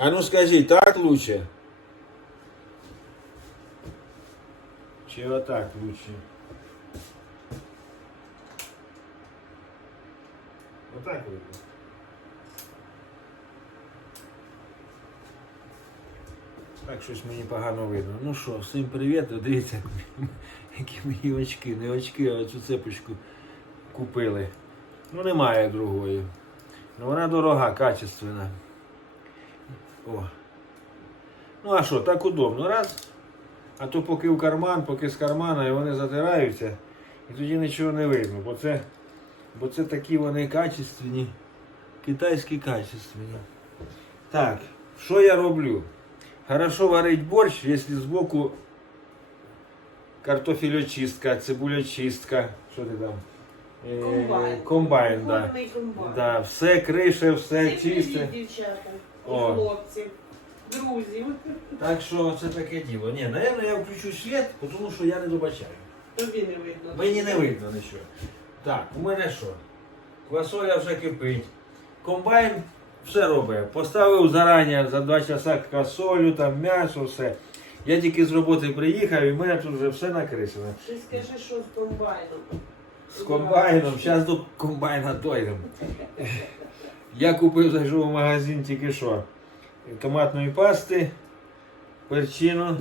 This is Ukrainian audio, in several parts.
А ну скажіть, так лучше? Чи отак лучше? Отак видно. Так, щось мені погано видно. Ну що, всім привіт. Дивіться, які мені очки, не очки, а цю цепочку купили. Ну немає другої. Ну вона дорога, качественна. О. Ну а що, так удобно. Раз. А то поки в карман, поки з кармана і вони затираються, і тоді нічого не видно. Бо це, бо це такі вони качественні, китайські качественні. Так, що я роблю? Хорошо варить борщ, якщо збоку картофелечистка, цибулечистка, що ти там? Е, Комбайн. Комбайн, да. Комбайн. Да, все крише, все чисте. І О. хлопці, друзі. Так що це таке діло. Ні, напевно, я включу світ, тому що я не добачаю. Тобі не видно. Мені не видно нічого. Так, у мене що? Квасоля вже кипить. Комбайн все робить. Поставив зарані за 2 часа квасолю, там м'ясо, все. Я тільки з роботи приїхав і в мене тут вже все накрисано. Ти скажи, що з комбайном. З комбайном, зараз до комбайна дойдемо. Я купив, зайшов в магазин тільки що. Томатної пасти, перчину.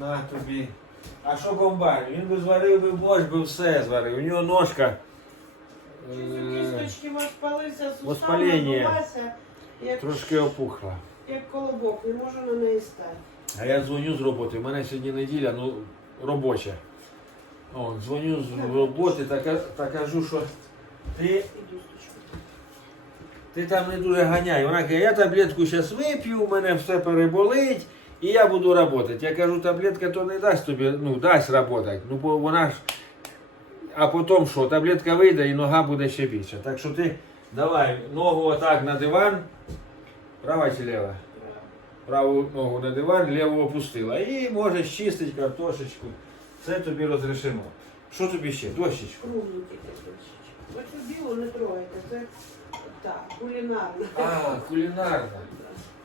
На тобі. А що комбайн? Він би зварив би борщ, би все зварив. У нього ножка. Кісточки воспалися, воспалення. як, Трошки опухла. як колобок, не можу на неї стати. А я дзвоню з роботи. У мене сьогодні неділя, ну робоча. О, дзвоню з роботи та, ка- кажу, що ти Ти там не дуже ганяй. Вона каже, я таблетку зараз вип'ю, у мене все переболить, і я буду працювати. Я кажу, таблетка то не дасть тобі, ну дасть працювати. Ну бо вона ж. А потім що, таблетка вийде і нога буде ще більше. Так що ти давай ногу отак на диван. Права чи лева? Праву ногу на диван, ліву опустила. І можеш чистити картошечку. Це тобі розрішено. Що тобі ще? Дощечку. Круглу тільки дощечку. Оцю білу не трогайте, це так, кулінарна. А, кулінарна.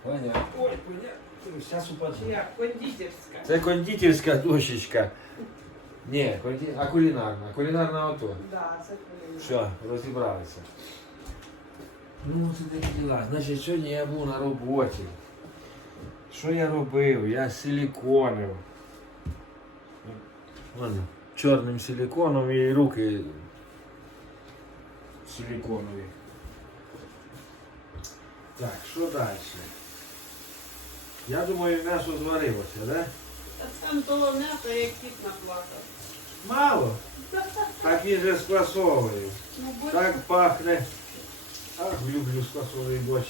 Понятно. Ой, понятно. Зараз Чи упаду. як, кондитерська. Це кондитерська дощечка. Ні, конді... а кулінарна. Кулінарна ото. Да, це кулінарна. Все, розібралися. Ну, це такі діла. Значить, сьогодні я був на роботі. Що я робив? Я силіконив. Ладно, чорним силіконом і руки силіконові. Так, що далі? Я думаю, м'ясо зварилося, так? Да? Та там того м'яса, як кіт наплакав. Мало. Так він же з квасовою. Ну, Так пахне. Ах, люблю з квасовий борщ.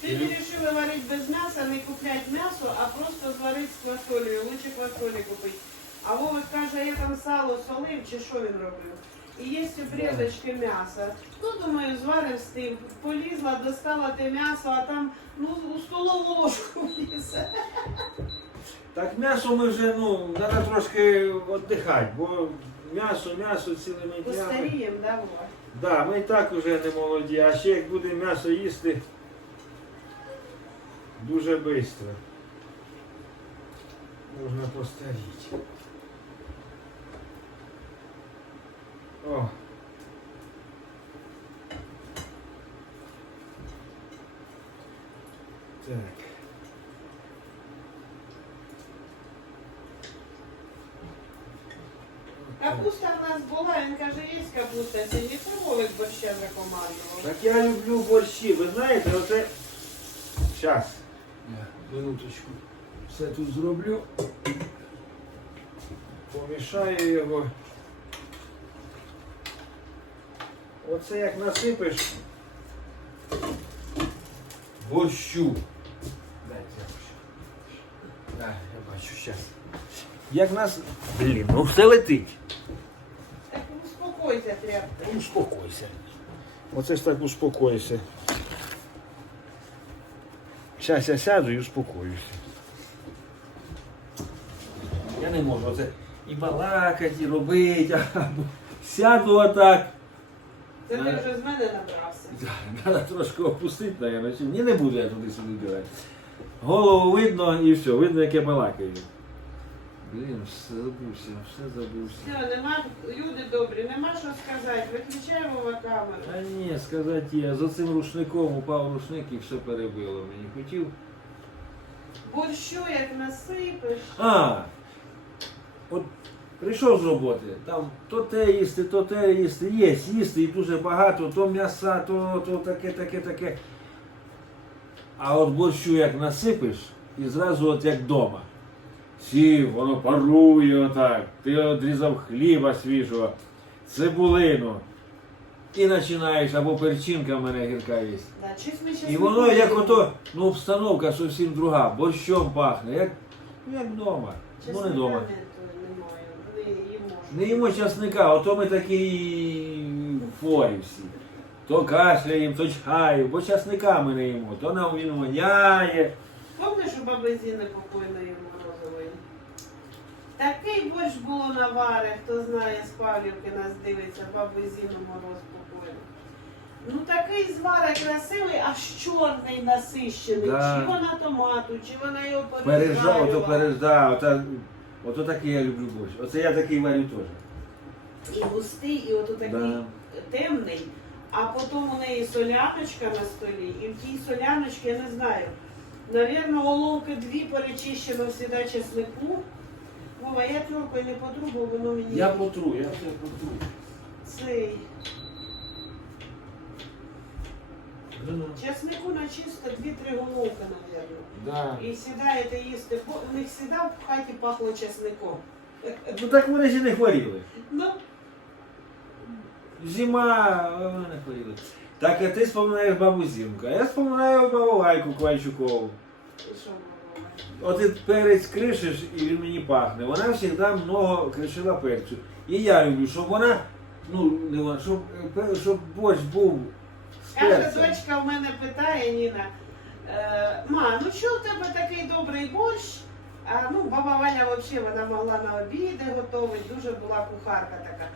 ти вирішили варити без м'яса, не купляти м'ясо, а просто зварити з квасолею. Лучше квасолі купити. А Вовик каже, я там сало солив, чи що він робив. І є обрізочки м'яса. Ну, думаю, зварив з тим. Полізла, достала те м'ясо, а там ну, у столову ложку влізе. Так м'ясо ми вже, ну, треба трошки віддихати, бо м'ясо, м'ясо цілими днями. Постарієм, да, Вова? Да, ми і так вже не молоді, а ще як буде м'ясо їсти дуже швидко. Можна постаріти. О. Так. Капуста в нас була, він каже, є капуста, сьогодні Вовик борща закомандував. Так я люблю борщі, ви знаєте, оце. Зараз. Минуточку. Все тут зроблю. Помішаю його. Оце як насипиш борщу. Дайте я борщу. Да, я бачу, зараз. Як нас. Блін, ну все летить. Так успокойся, тряпка. Успокойся. Оце ж так успокойся. Зараз я сяду і успокоюся. Я не можу оце і балакати, і робити. а Сяду отак. Це ти вже з мене набрався. Треба трошки опустити, мабуть. Ні, не буду я туди сюди дивитися. Голову видно і все, видно, як я балакаю. Блін, все забувся, все забувся. Все, нема, люди добрі, нема що сказати. Виключаємо камеру. А ні, сказати я, за цим рушником упав рушник і все перебило мені. Хотів. Борщу як насипеш. А! От прийшов з роботи, там то те їсти, то те їсти, є, їсти і дуже багато, то м'яса, то, то таке, таке, таке. А от борщу як насипиш, і зразу от як вдома. Сів, воно парує отак. Ти одрізав хліба свіжого, цибулину. І починаєш, або перчинка в мене гірка є. І воно як ото, ну обстановка зовсім друга, борщом пахне, як, ну, як вдома. Ну не вдома. не- то немає, не їмо. Не їмо часника, ото ми такі форі всі. То кашляємо, то чаю, бо часника ми не їмо, то нам він воняє. Помниш у баби Зіни покойної Морозової? Такий борщ було на вари, хто знає з Павлівки нас дивиться, бабу Зіну Мороз покойну. Ну такий зварик красивий, аж чорний насищений. Да. Чи вона томату, чи вона його Пережав, ото пережарювала. переждав, ото такий я люблю борщ. Оце я такий варю теж. І густий, і ото такий Да. темний. А потім у неї соляночка на столі, і в тій соляночці, я не знаю, навірно, головки дві перечищено всіда чеснику. Вова, я теркою не потру, бо воно мені Я потру, я все потру. цей. Чеснику на чисто дві-три головки, навірно. Да. І сідаєте їсти, бо у них сідав в хаті пахло чесником. Ну так вони ж і не хворіли. Ну, Зима, вони не хворіли. Так, а ти споминаєш бабу Зімку, я споминаю бабу і що? От ти перець кришиш і він мені пахне. Вона завжди много кришила перцю. І я люблю, щоб вона, ну, не вона, щоб, е, щоб борщ був Каже, дочка в мене питає Ніна, е, ма, ну що в тебе такий добрий борщ? А ну, баба Валя взагалі вона могла на обіди готувати, дуже була кухарка така.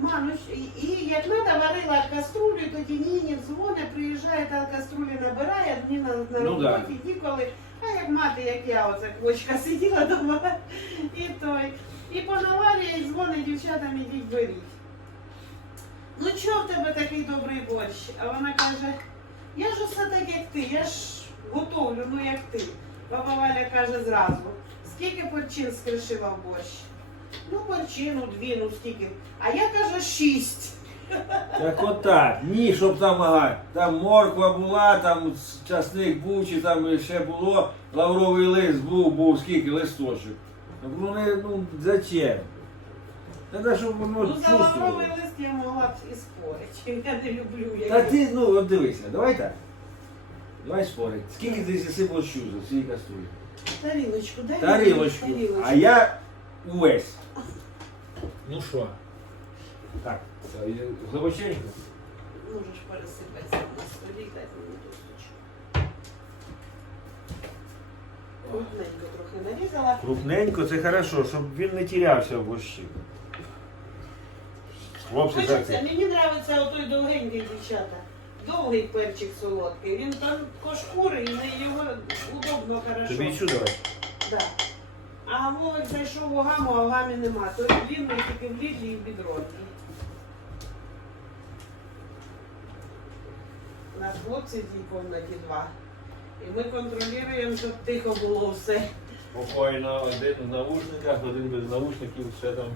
Ма, ну і, і як треба варила каструлю, тоді Ніні дзвони, приїжджає та каструлі набирає, Ніна на Ну, да. роботі ніколи. А як мати, як я, оця квочка сиділа дома і той. І понаварює, і дзвонить дівчатам, ідіть беріть. Ну чого в тебе такий добрий борщ? А вона каже, я ж усе так, як ти, я ж готовлю, ну як ти. Баба Валя каже зразу, скільки порчин скришила в борщ? Ну, порчину, дві, ну скільки. А я кажу шість. Так отак. Ні, щоб там, ага, там морква була, там часник був, чи там ще було, лавровий лист був, був скільки листочок. Ну не, ну зачем? Треба, щоб воно Ну, за чувствувало. лавровий лист я могла б і спорити. Я не люблю. Я Та ти, ну от дивися, давай так. Давай спорить. Скільки ти з'їси борщу за цієї каструлі? Тарілочку, дай. Тарілочку. мені А я увесь. Ну що? Так, глибоченько. Можеш пересипатися на столі, дай мені. Крупненько трохи нарізала. Крупненько, це хорошо, щоб він не тірявся в борщі. Хлопці, так. Хочеться, мені подобається отой довгенький дівчата. Довгий перчик солодкий. Він там кошкури, і на його удобно хорошо. Тобі цю давай. Да. А Вовик зайшов у гаму, а в гамі нема. То він тільки в лідлі і в бідроні. У нас хлопці в тій комнаті два. І ми контролюємо, щоб тихо було все. Спокійно, один в наушниках, один без наушників, все там.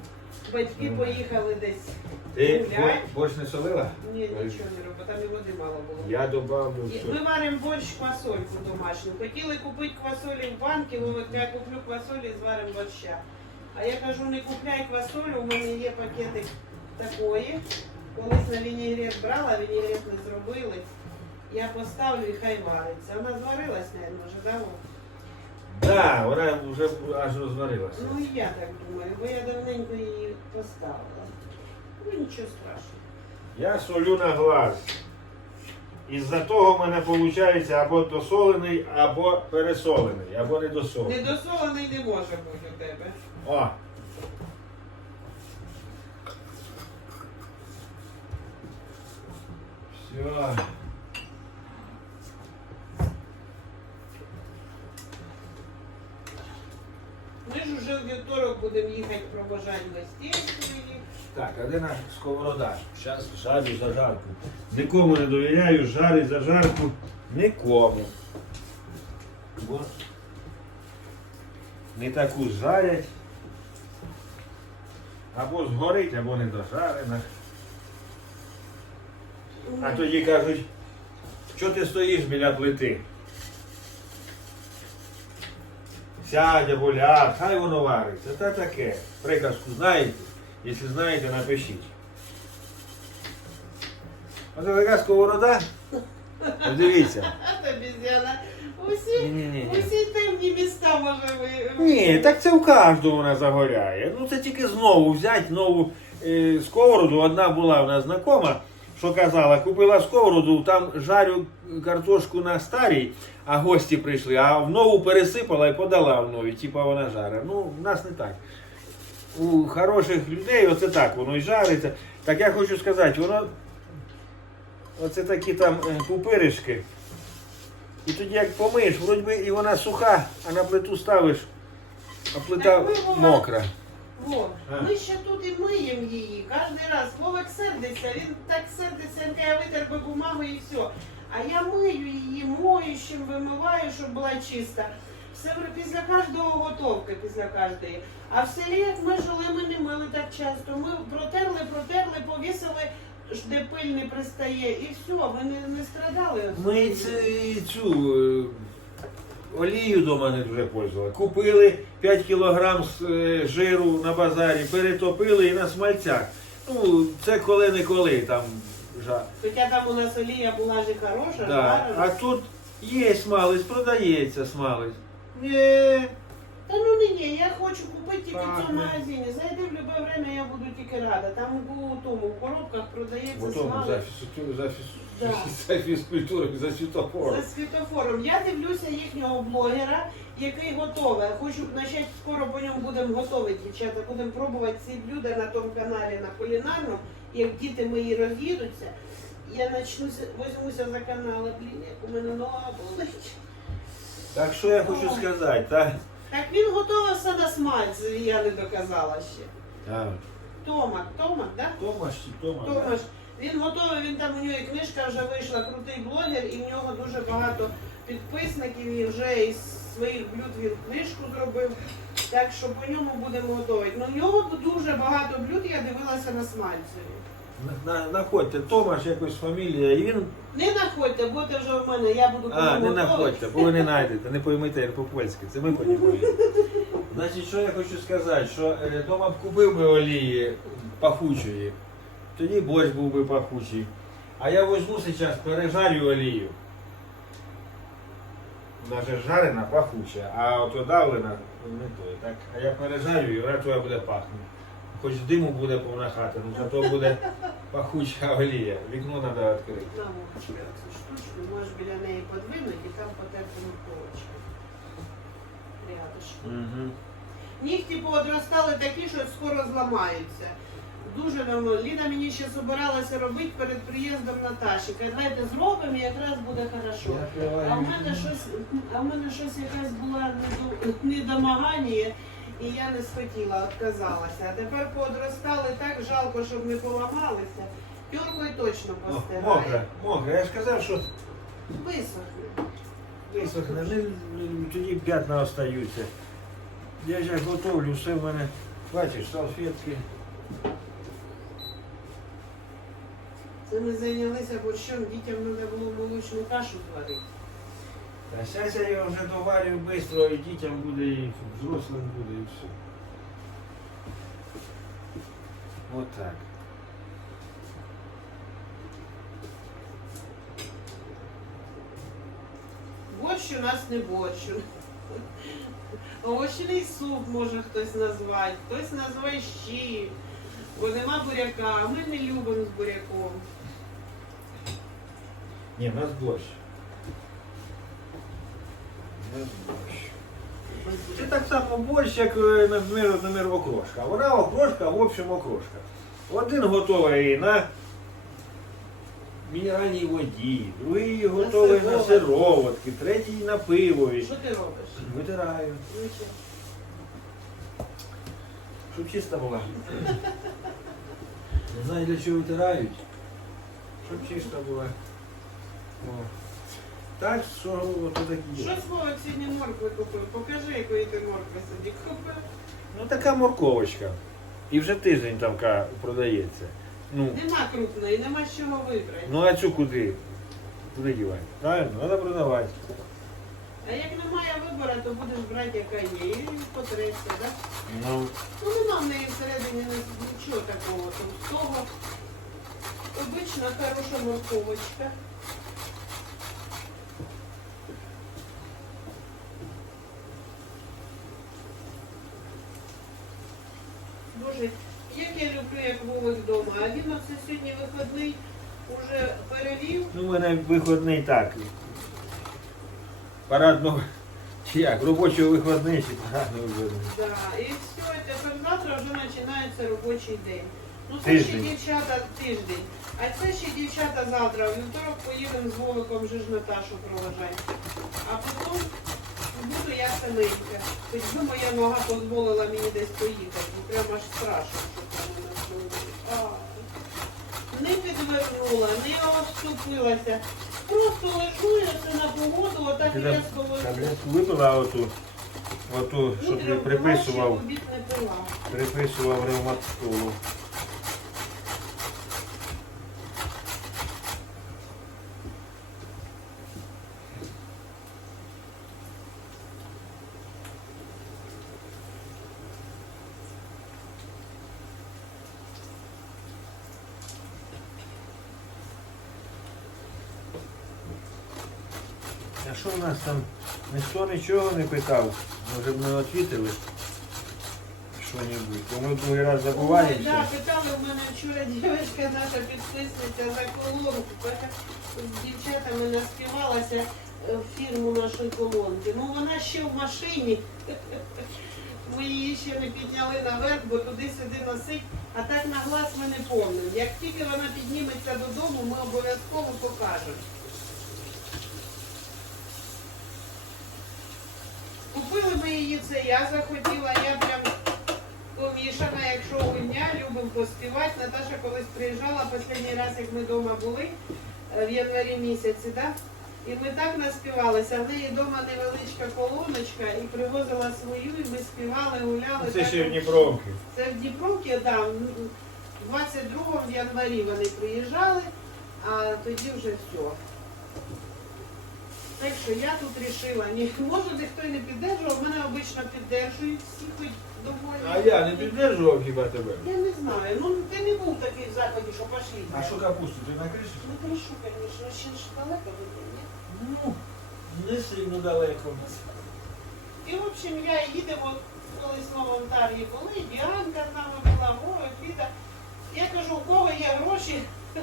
Батьки поїхали десь. Ти Гуляй. борщ не солила? Ні, нічого не робить, там і води мало було. Я добавлю І. Ми варимо борщ квасольку домашню. Хотіли купити квасолі в банки, я куплю квасолі і зваримо борща. А я кажу, не купляй квасолю, у мене є пакетик такої. Колись на вінігрет брала, вінігрет не зробили. Я поставлю і хай вариться. Вона зварилась, мабуть, вже давно. Так, вона вже аж розварилася. Ну і я так думаю, бо я давненько її поставила. Ну нічого страшного. Я солю на глаз. Із-за того в мене виходить або досолений, або пересолений, або недосолений. Недосолений не може бути у тебе. О! Все. Ми ж в вівторок будемо їхати проважати гостей. Так, а де наша сковорода? Зараз жарю зажарку. Нікому не довіряю, жарю зажарку. Нікому. Бо не таку жарять. Або згорить, або не дожарена. А тоді кажуть, що ти стоїш біля плити? Сядь або хай воно вариться. Та таке. Приказку знаєте? Якщо знаєте, напишіть. Оце така сковорода. Дивіться. Усі, Ні-ні-ні. усі темні міста може ви. Ні, так це в кожного вона загоряє. Ну це тільки знову взяти нову е, сковороду. Одна була в нас знакома, що казала, купила сковороду, там жарю картошку на старій, а гості прийшли, а в нову пересипала і подала в нові, типа вона жарить. Ну, в нас не так. У хороших людей оце так, воно і жариться. Так я хочу сказати, воно. Оце такі там е, пупиришки. І тоді як помиєш, вроді і вона суха, а на плиту ставиш, а плита мокра. Во, ми ще тут і миємо її. Кожен раз Вовик сердиться, він так сердиться, він каже, витер би бумагу і все. А я мию її моющим, вимиваю, щоб була чиста. Все після кожного готовки, після кожної. А в селі, як ми жили, ми не мили так часто. Ми протерли, протерли, повісили, де пиль не пристає, і все, ви не, не страдали. Ми ці- цю е, олію дома не дуже пользували. Купили 5 кілограм з, е, жиру на базарі, перетопили і на смальцях. Ну, це коли-не-коли там жа. Хоча там у нас олія була ж і хороша, Да. гарна. А тут є смалець, продається смалець. Ні. Та ну не ні, я хочу купити тільки в цьому Пахне. магазині. Зайди в будь-яке время, я буду тільки рада. Там у тому в коробках продається Потім за, смалець Да. за за світофор. за світофором. Я дивлюся їхнього блогера, який готовий. Хочу почати скоро по ньому будемо готувати, дівчата. Будемо пробувати ці блюда на тому каналі на кулінарному. Як діти мої роз'їдуться, я почнуся, возьмуся за канал, блін, як у мене нога болить. Так що я хочу сказати, так? Так він готовий все на смальць, я не доказала ще. Так. Томак, Томак, да? Томаш чи Томаш? Томаш. Він готовий, він там у нього і книжка вже вийшла, крутий блогер, і в нього дуже багато підписників, і вже із своїх блюд він книжку зробив. Так що по ньому будемо готувати. Ну, в нього дуже багато блюд, я дивилася на смальцеві. На- на- Находьте, Томаш якось фамілія, і він. Не находьте, будьте вже в мене, я буду по А, ньому не готувати. находьте, бо ви не знайдете, не поймете як по-польськи, це ми понімаємо. Значить, що я хочу сказати, що е, дома б купив би олії пахучої, тоді борщ був би пахучий. А я возьму зараз, пережарю олію. Вона же жарена, пахуча, а от одавлена не той. Так, а я пережарю і вона твоя буде пахнути. Хоч диму буде повна хата, ну зато буде пахуча олія. Вікно треба відкрити. Вот, цю штучку, можеш біля неї подвинути і там потерти морковочку. Рядышком. Угу. Нігті поодростали такі, що скоро зламаються. Дуже давно. Ліна мені ще збиралася робити перед приїздом Наташі. Каже, давайте зробимо і якраз буде хорошо. А в мене щось, а в мене щось якась була недомагання, і я не схотіла, відказалася. А тепер поодростали так жалко, щоб не поламалися. Тьоркою точно Мокре, постирає. мокре. Я ж казав, що Висохне. висохне, не, не- тоді п'ятна остаються. Я ж як готовлю, все в мене, бачиш, салфетки. Це ми зайнялися борщом, дітям треба було молочну кашу зварити. Та зараз я його вже доварю швидко, і дітям буде, і взрослим буде, і все. От так. Борщ у нас не борщ. Овочний суп може хтось назвати, хтось назве щі, бо нема буряка, ми не любимо з буряком. Ні, в нас борщ. У нас борщ. Це так само борщ, як, е, наприклад, наприклад, окрошка. Вона окрошка, в общем, окрошка. Один готовий на мінеральній воді, другий готовий на сироватки. сироватки, третій на пивові. Що ти робиш? Витираю, щоб чиста була. Не знаю для чого витирають. Щоб чиста була. Так, що такі. є. Що свого сьогодні моркви купив? Покажи, якої ти моркви собі купив. Ну така морковочка. І вже тиждень там ка- продається. Ну, Нема крупної, нема з чого вибрати. ну а цю куди? Куди дівати? Правильно, треба продавати. А як немає вибору, то будеш брати, яка є. І потреться, так? Ну, Ну нема в неї всередині нічого такого товстого. Обична хороша морковочка. Боже, як я люблю, як Вовик вдома. А він оце сьогодні виходний уже перевів. ну в мене виходний так. Парадно. Чи як? Робочого виходний чи парадно виходний. Да, і все, тепер завтра вже починається робочий день. Ну це ще Тиждень. дівчата тиждень. А це ще дівчата завтра. В вівторок поїдемо з Вовиком вже ж Наташу проважати. А потім буду я саменька. Хоч би моя нога дозволила мені десь поїхати. Прямо аж страшно, що там у нас. Ай. Не підвернула, не оступилася. Просто лежу я це на погоду, отак Ти там я таблетку випила оту, оту, що тобі приписував, Обід не пила. приписував ревматолог. А що в нас там? Ніхто нічого не питав. Може б ми відповіли що-небудь. Бо ми другий раз Ой, да, питали у мене вчора дівчинка наша підписниця за колонку. З дівчатами наспівалася е, фірму нашої колонки. Ну вона ще в машині. Ми її ще не підняли наверх, бо туди-сюди носить. А так на глаз ми не помнимо. Як тільки вона підніметься додому, ми обов'язково покажемо. Купили ми її це, я захотіла, я прям помішана, якщо гульня, любимо поспівати. Наташа колись приїжджала останній раз, як ми вдома були е, в январі місяці, да? і ми так наспівалися. В неї вдома невеличка колоночка і привозила свою, і ми співали, гуляли. Це так, ще в Дніпровці. це в Дніпровці, да, м, 22 в январі вони приїжджали, а тоді вже все. Так що я тут вирішила, ні, може ніхто і не піддержував, мене обично піддержують всі хоч доволі. А я не підтримував хіба тебе. Я не знаю, ну ти не був такий в заході, що пошли. А що капусту, ти накришиш? Ну крішу, звісно, ще ж далеко буде, ні? Ну, не сильно далеко. І, в общем, я їдемо, колись в Новонтар'ї були, Діанка з нами була, Вова, Фіта. Я кажу, у кого є гроші?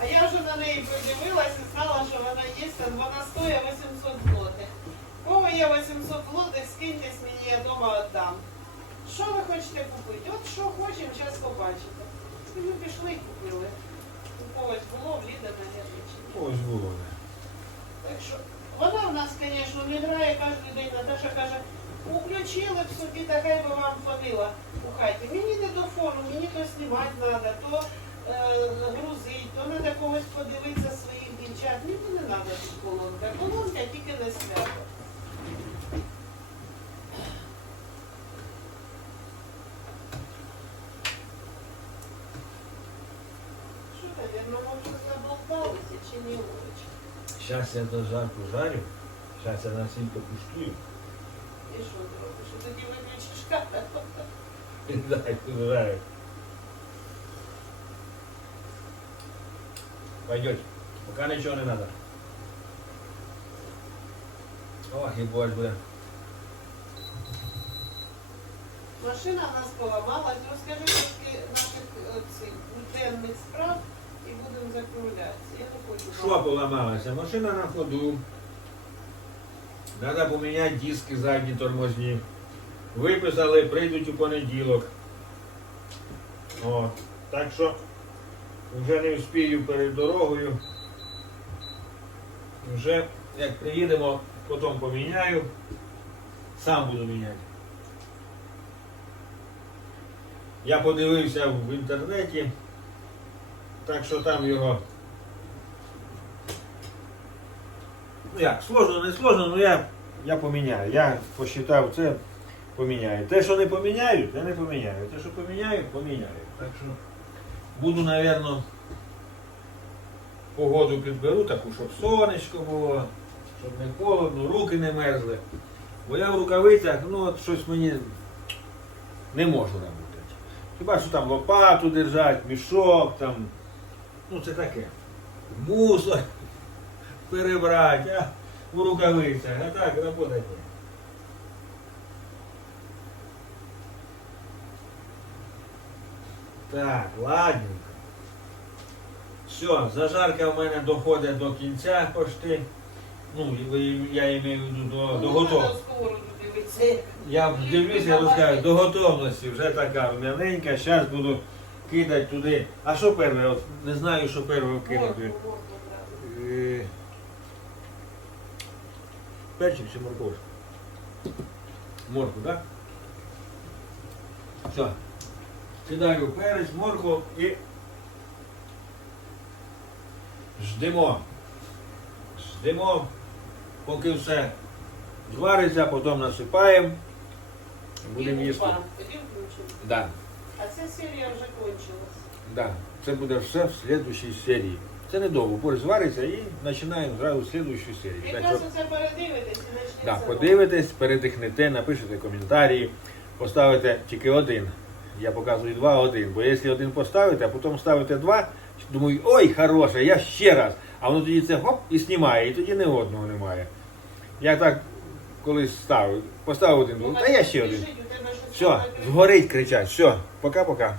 А я вже на неї подивилася і знала, що вона є, вона стоїть 800 злотих. У кого є 800 злотих, скиньтесь мені, я вдома віддам. Що ви хочете купити? От що хочемо, зараз побачите. І ми пішли і купили. У когось було, в Ліда, навіть. Ось було. Так що вона в нас, звісно, не грає кожен день. Наташа каже, уключили б собі, та хай би вам фонила у хаті. Мені не до фону, мені то знімати треба, то грузить, то когось подивитися своїх дівчат. Мені не треба колонка. Колонка тільки на свято. Що, наверное, може заболталися чи не очень? Зараз я до жарку жарю. Зараз я насильно куштую. І що ти робиш? Тоді виключиш камеру? Дай жарю. Пойдет. Пока нічого не надо. Ох, і борщ буде. Машина в нас поламалась. Розкажи трошки наших е, цих буденних справ і будемо закруглятися. Я не хочу. Що? Машина на ходу. Треба поміняти диски задні тормозні. Виписали, прийдуть у понеділок. О, так що Вже не вспію перед дорогою. Вже як приїдемо, потім поміняю. Сам буду міняти. Я подивився в інтернеті, так що там його. Ну як, сложно, не сложно, але я, я поміняю. Я посчитав це, поміняю. Те, що не поміняю, те не поміняю. Те, що поміняю, поміняю. Так що буду, напевно, погоду підберу таку, щоб сонечко було, щоб не холодно, руки не мерзли. Бо я в рукавицях, ну от щось мені не можу робити. Хіба що там лопату держать, мішок там. Ну це таке. Мусор перебрати, а в рукавицях. А так робота ні. Так, ладненько. Все, зажарка в мене доходить до кінця почти. Ну, я имею в виду до, до Ну, готовності. треба сковороду дивитися. Я дивлюся, я розкажу, до готовності вже така рум'яненька, зараз буду кидати туди. А що перше? От не знаю, що перше кинути. Е, Перчик чи морковь? Морку, так? Все. Кидаю перець, морку і ждемо. Ждемо, поки все звариться, потім насипаємо. Будемо їсти. Да, А ця серія вже кончилась. да. Це буде все в слідчій серії. Це недовго, борщ звариться і починаємо зразу слідчу серію. Якраз що- передивитесь і почнеться. Да, подивитесь, передихнете, напишете коментарі, поставите тільки один. Я показую два, один. Бо якщо один поставите, а потім ставите два, думаю, ой, хороше, я ще раз. А воно тоді це хоп і знімає, і тоді не одного немає. Я так колись ставив, поставив один, та я ще один. Все, згорить кричать. Все, пока-пока.